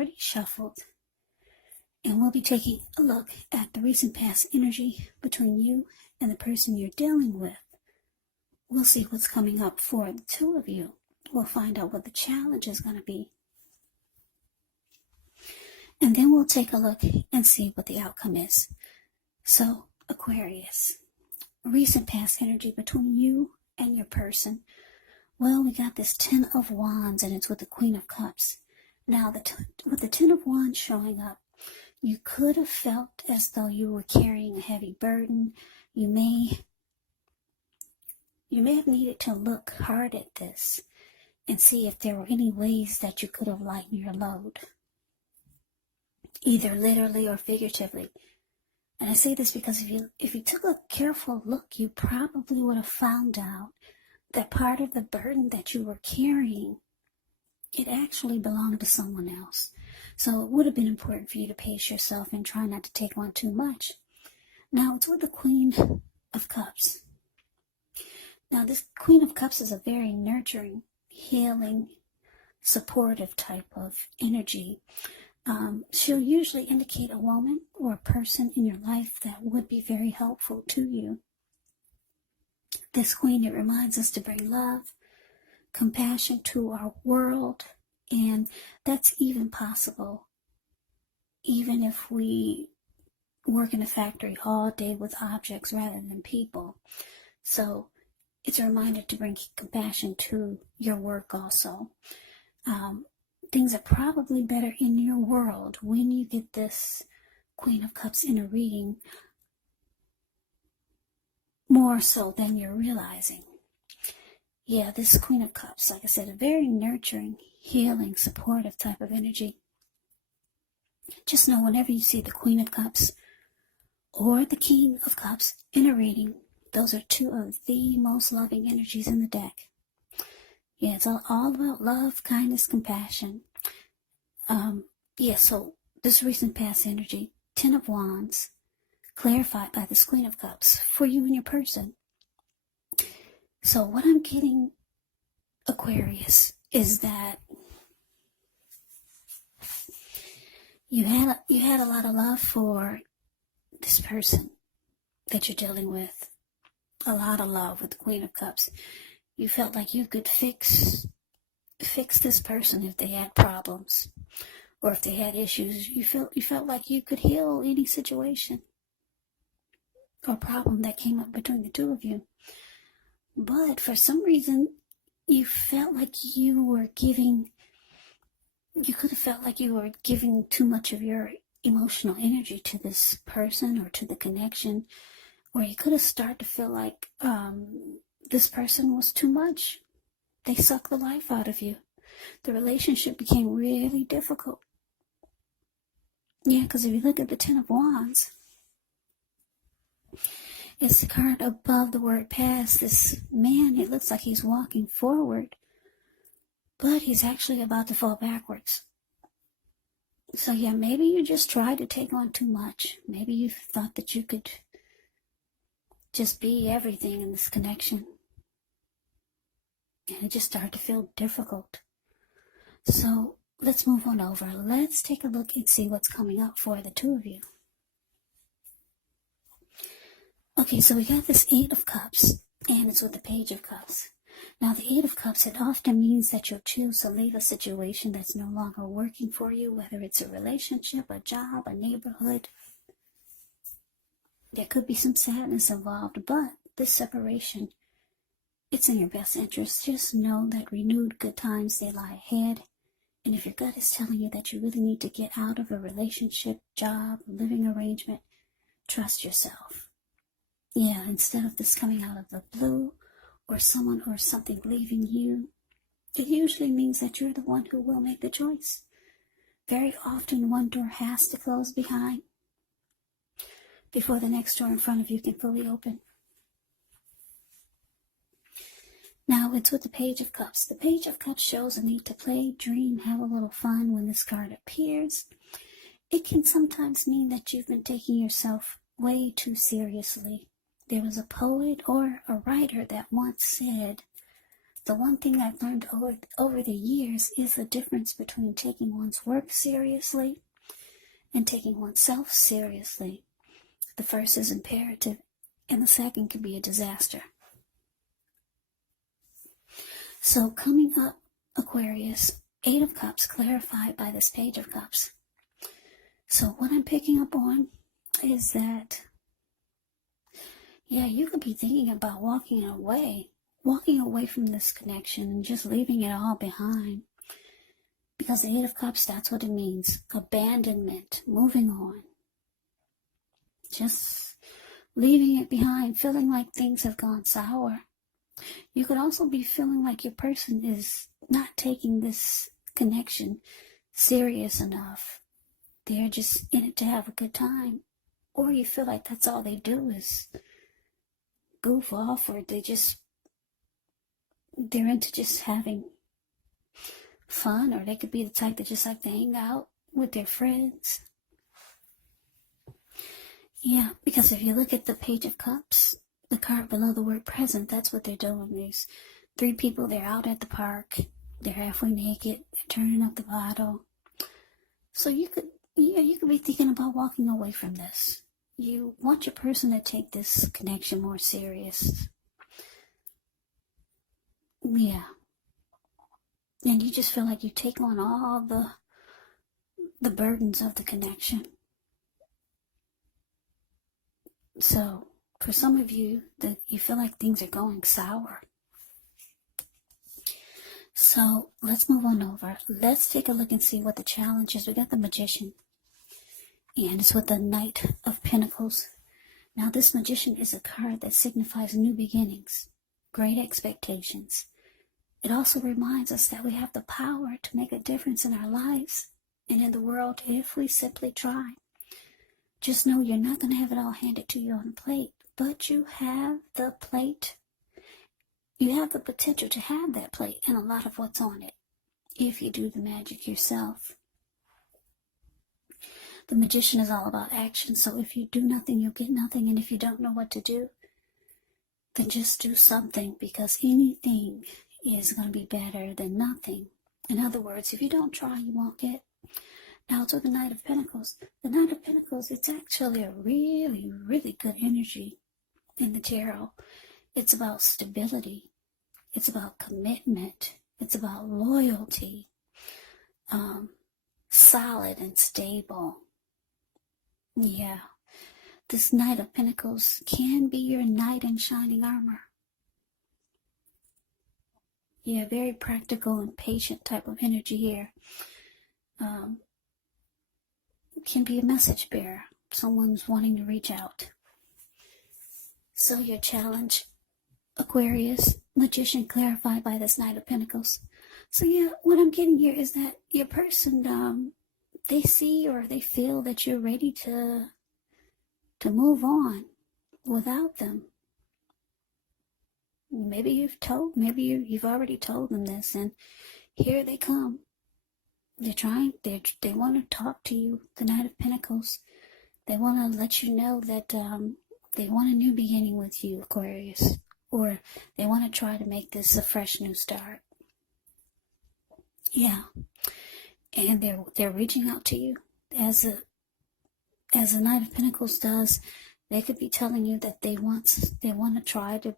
already shuffled, and we'll be taking a look at the recent past energy between you and the person you're dealing with. We'll see what's coming up for the two of you. We'll find out what the challenge is going to be. And then we'll take a look and see what the outcome is. So, Aquarius, recent past energy between you and your person. Well, we got this Ten of Wands, and it's with the Queen of Cups. Now, with the Ten of Wands showing up, you could have felt as though you were carrying a heavy burden. You may have needed to look hard at this and see if there were any ways that you could have lightened your load, either literally or figuratively. And I say this because if you took a careful look, you probably would have found out that part of the burden that you were carrying, it actually belonged to someone else. So it would have been important for you to pace yourself and try not to take on too much. Now, it's with the Queen of Cups. Now, this Queen of Cups is a very nurturing, healing, supportive type of energy. She'll usually indicate a woman or a person in your life that would be very helpful to you. This Queen, it reminds us to bring love, compassion to our world, and that's even possible even if we work in a factory all day with objects rather than people. So it's a reminder to bring compassion to your work also. Things are probably better in your world when you get this Queen of Cups in a reading, more so than you're realizing. Yeah, this Queen of Cups, like I said, a very nurturing, healing, supportive type of energy. Just know whenever you see the Queen of Cups or the King of Cups in a reading, those are two of the most loving energies in the deck. Yeah, it's all about love, kindness, compassion. So this recent past energy, Ten of Wands, clarified by this Queen of Cups for you and your person. So what I'm getting, Aquarius, is that you had a lot of love for this person that you're dealing with. A lot of love with the Queen of Cups. You felt like you could fix this person if they had problems or if they had issues. You felt like you could heal any situation or problem that came up between the two of you. But for some reason, you felt like you could have felt like you were giving too much of your emotional energy to this person or to the connection, or you could have started to feel like this person was too much. They sucked the life out of you. The relationship became really difficult. Yeah, because if you look at the Ten of Wands, it's the card above the word past. This man, it looks like he's walking forward, but he's actually about to fall backwards. So yeah, maybe you just tried to take on too much. Maybe you thought that you could just be everything in this connection. And it just started to feel difficult. So let's move on over. Let's take a look and see what's coming up for the two of you. Okay, so we got this Eight of Cups, and it's with the Page of Cups. Now, the Eight of Cups, it often means that you'll choose to leave a situation that's no longer working for you, whether it's a relationship, a job, a neighborhood. There could be some sadness involved, but this separation, it's in your best interest. Just know that renewed good times, they lie ahead. And if your gut is telling you that you really need to get out of a relationship, job, living arrangement, trust yourself. Yeah, instead of this coming out of the blue or someone or something leaving you, it usually means that you're the one who will make the choice. Very often one door has to close behind before the next door in front of you can fully open. Now it's with the Page of Cups. The Page of Cups shows a need to play, dream, have a little fun when this card appears. It can sometimes mean that you've been taking yourself way too seriously. There was a poet or a writer that once said The one thing I've learned over the years is the difference between taking one's work seriously and taking oneself seriously. The first is imperative, and the second can be a disaster. So coming up, Aquarius, 8 of Cups clarified by this Page of Cups. So what I'm picking up on is that, yeah, you could be thinking about walking away from this connection and just leaving it all behind. Because the 8 of Cups, that's what it means. Abandonment, moving on. Just leaving it behind, feeling like things have gone sour. You could also be feeling like your person is not taking this connection serious enough. They're just in it to have a good time. Or you feel like that's all they do is goof off, or they're into just having fun, or they could be the type that just like to hang out with their friends. Yeah, because if you look at the Page of Cups, the card below the word present, that's what they're doing. There's 3 people, they're out at the park, they're halfway naked, they're turning up the bottle. So you could be thinking about walking away from this. You want your person to take this connection more serious. Yeah. And you just feel like you take on all the burdens of the connection. So, for some of you, that you feel like things are going sour. So, let's move on over. Let's take a look and see what the challenge is. We got the Magician. And it's with the Knight of Pinnacles. Now, this Magician is a card that signifies new beginnings, great expectations. It also reminds us that we have the power to make a difference in our lives and in the world if we simply try. Just know you're not going to have it all handed to you on a plate, but you have the plate. You have the potential to have that plate and a lot of what's on it if you do the magic yourself. The Magician is all about action, so if you do nothing, you'll get nothing, and if you don't know what to do, then just do something, because anything is going to be better than nothing. In other words, if you don't try, you won't get. Now, to the Knight of Pentacles. The Knight of Pentacles, it's actually a really, really good energy in the tarot. It's about stability. It's about commitment. It's about loyalty. Solid and stable. Yeah. This Knight of Pentacles can be your knight in shining armor. Yeah, very practical and patient type of energy here. Can be a message bearer. Someone's wanting to reach out. So your challenge, Aquarius, Magician clarified by this Knight of Pentacles. So yeah, what I'm getting here is that your person, they see or they feel that you're ready to move on without them. Maybe you've already told them this, and here they come. They want to talk to you, the Knight of Pentacles. They want to let you know that they want a new beginning with you, Aquarius. Or they want to try to make this a fresh new start. Yeah. And they're reaching out to you as the Knight of Pentacles does. They could be telling you that they want to try to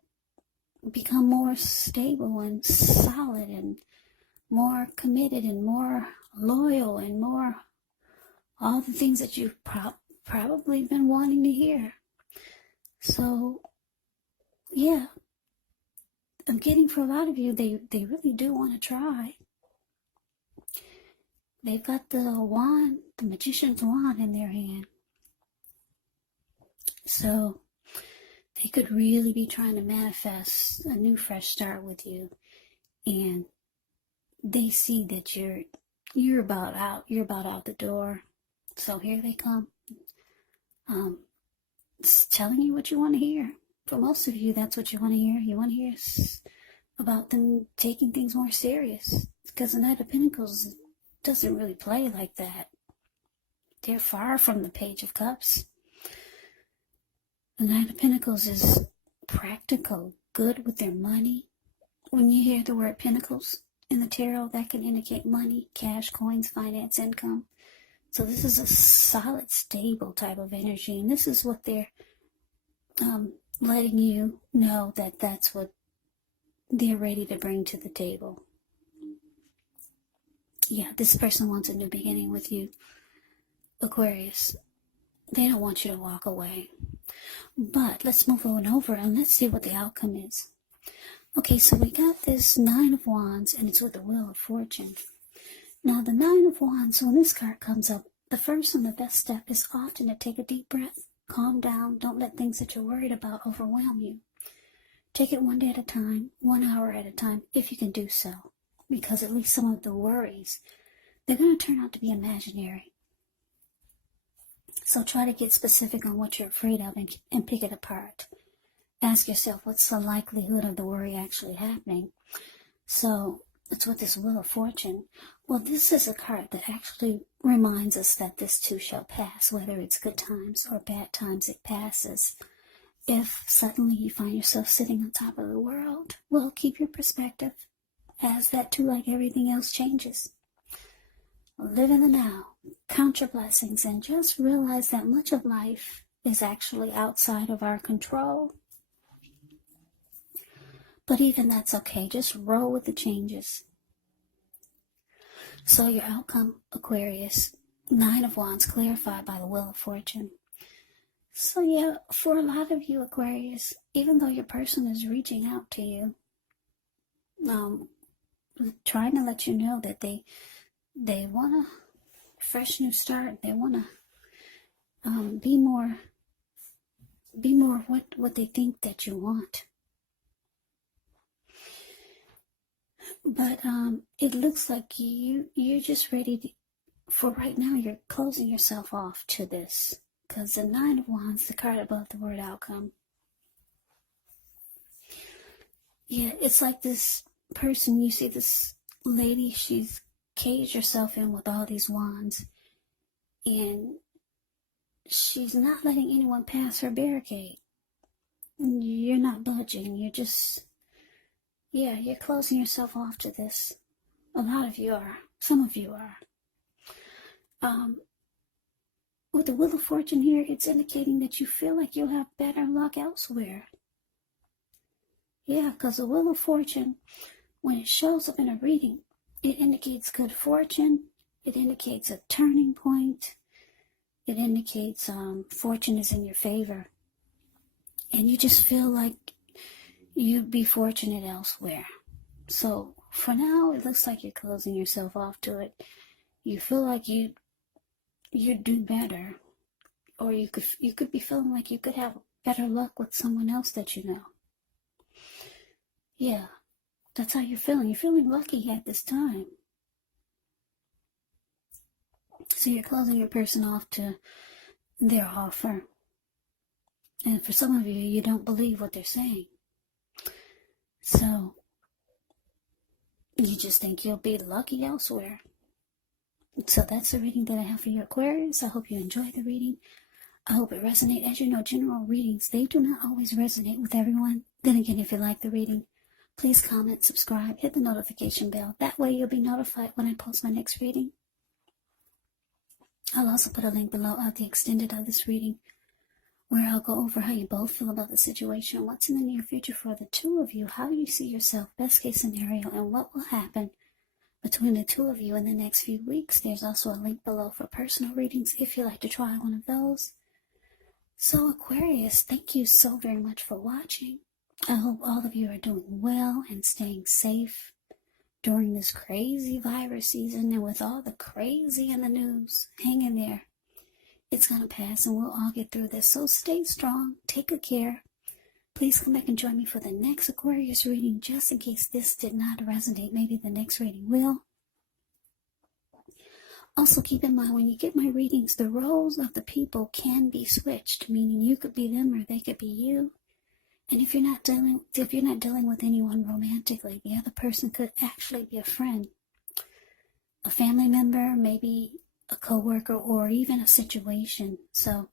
become more stable and solid and more committed and more loyal and more all the things that you've probably been wanting to hear. So, yeah, I'm getting for a lot of you, they really do want to try. They've got the wand, the Magician's wand in their hand. So, they could really be trying to manifest a new fresh start with you. And they see that you're about out the door. So here they come. Telling you what you want to hear. For most of you, that's what you want to hear. You want to hear about them taking things more serious. Because the Knight of Pentacles doesn't really play like that. They're far from the Page of Cups. The Knight of Pentacles is practical, good with their money, when you hear the word Pinnacles in the tarot, that can indicate money, cash, coins, finance, income. So this is a solid, stable type of energy, and this is what they're letting you know, that that's what they're ready to bring to the table. Yeah, this person wants a new beginning with you, Aquarius. They don't want you to walk away. But let's move on over and let's see what the outcome is. Okay, so we got this Nine of Wands, and it's with the Wheel of Fortune. Now, the Nine of Wands, when this card comes up, the first and the best step is often to take a deep breath, calm down, don't let things that you're worried about overwhelm you. Take it one day at a time, 1 hour at a time, if you can do so. Because at least some of the worries, they're going to turn out to be imaginary. So try to get specific on what you're afraid of and pick it apart. Ask yourself, what's the likelihood of the worry actually happening? So it's with this Wheel of Fortune. Well, this is a card that actually reminds us that this too shall pass. Whether it's good times or bad times, it passes. If suddenly you find yourself sitting on top of the world, well, keep your perspective, as that too, like everything else, changes. Live in the now, count your blessings, and just realize that much of life is actually outside of our control. But even that's okay, just roll with the changes. So your outcome, Aquarius, Nine of Wands clarified by the Wheel of Fortune. So yeah, for a lot of you, Aquarius, even though your person is reaching out to you, trying to let you know that they want a fresh new start. They want to be more what they think that you want. But it looks like you're just ready to, for right now, you're closing yourself off to this. Because the Nine of Wands, the card above the word outcome. Yeah, it's like this person, you see this lady, she's caged herself in with all these wands. And she's not letting anyone pass her barricade. You're not budging, you're just, yeah, you're closing yourself off to this. A lot of you are. Some of you are. With the Wheel of Fortune here, it's indicating that you feel like you'll have better luck elsewhere. Yeah, because the Wheel of Fortune, when it shows up in a reading, it indicates good fortune. It indicates a turning point. It indicates fortune is in your favor. And you just feel like you'd be fortunate elsewhere. So for now, it looks like you're closing yourself off to it. You feel like you'd do better, or you could be feeling like you could have better luck with someone else that you know. Yeah, that's how you're feeling. You're feeling lucky at this time. So you're closing your person off to their offer. And for some of you, you don't believe what they're saying. So you just think you'll be lucky elsewhere. So that's the reading that I have for you, Aquarius. I hope you enjoyed the reading. I hope it resonates. As you know, general readings, they do not always resonate with everyone. Then again, if you like the reading, please comment, subscribe, hit the notification bell. That way you'll be notified when I post my next reading. I'll also put a link below of the extended of this reading, where I'll go over how you both feel about the situation, what's in the near future for the two of you, how you see yourself, best case scenario, and what will happen between the two of you in the next few weeks. There's also a link below for personal readings if you'd like to try one of those. So Aquarius, thank you so very much for watching. I hope all of you are doing well and staying safe during this crazy virus season, and with all the crazy in the news. Hang in there. It's going to pass and we'll all get through this. So stay strong. Take good care. Please come back and join me for the next Aquarius reading, just in case this did not resonate. Maybe the next reading will. Also keep in mind, when you get my readings, the roles of the people can be switched, meaning you could be them or they could be you. And if you're not dealing with anyone romantically, the other person could actually be a friend, a family member, maybe a coworker, or even a situation. So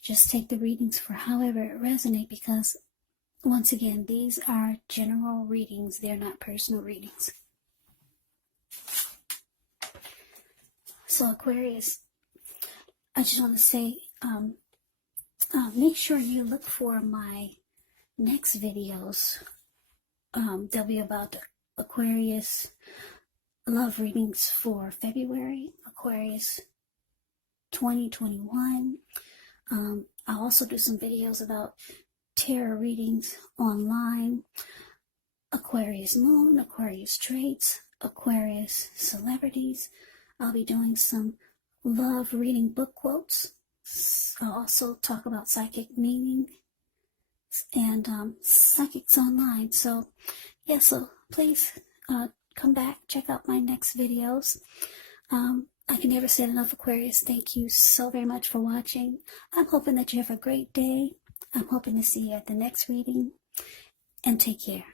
just take the readings for however it resonates, because once again, these are general readings. They're not personal readings. So Aquarius, I just want to say, make sure you look for my next videos. They'll be about Aquarius love readings for February, Aquarius 2021. I'll also do some videos about tarot readings online, Aquarius moon, Aquarius traits, Aquarius celebrities. I'll be doing some love reading book quotes. I'll also talk about psychic meaning and psychics online. So yeah, so please come back, check out my next videos. I can never say enough, Aquarius. Thank you so very much for watching. I'm hoping that you have a great day. I'm hoping to see you at the next reading, and take care.